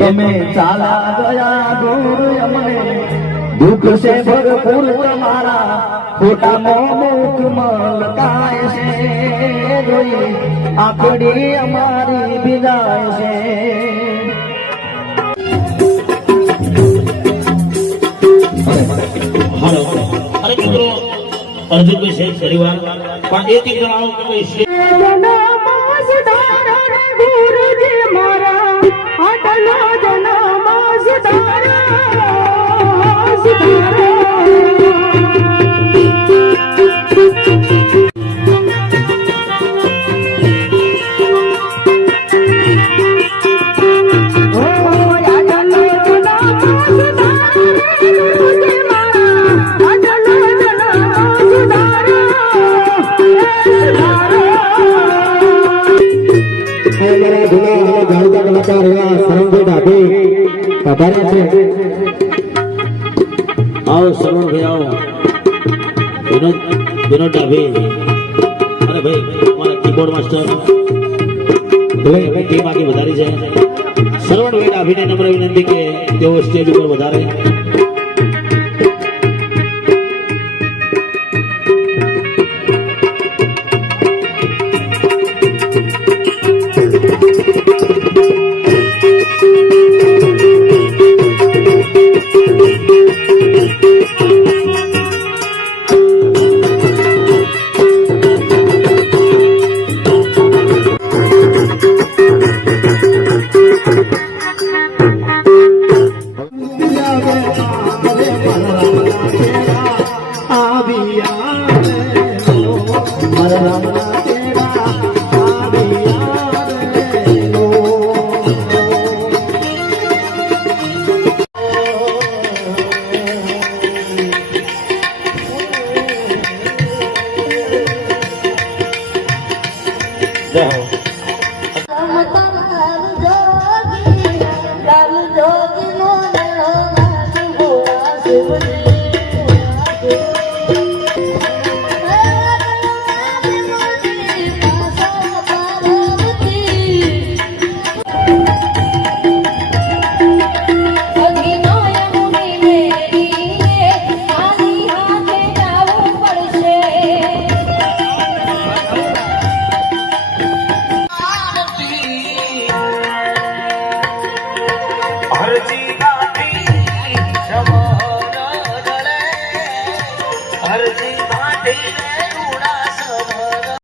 તમે ચાલા ગયા દૂર અમને દુઃખ છે ભરપૂર તમારા ખોટામાં મુખ મલકાય છે જોઈ આખડી અમારી વિદાય છે હાલો અરે મિત્રો અર્જુનભાઈ છે પરિવાર પણ એક જણાવો કે ભાઈ છે आओ श्रवण भाई आओ विनोद ડાભી अरे भाई हमारा कीबोर्ड मास्टर भाई टीम आगे વધારી છે શ્રવણ ભાઈ ડાભીને નમ્ર વિનંતી કે તેઓ સ્ટેજ ઉપર વધારે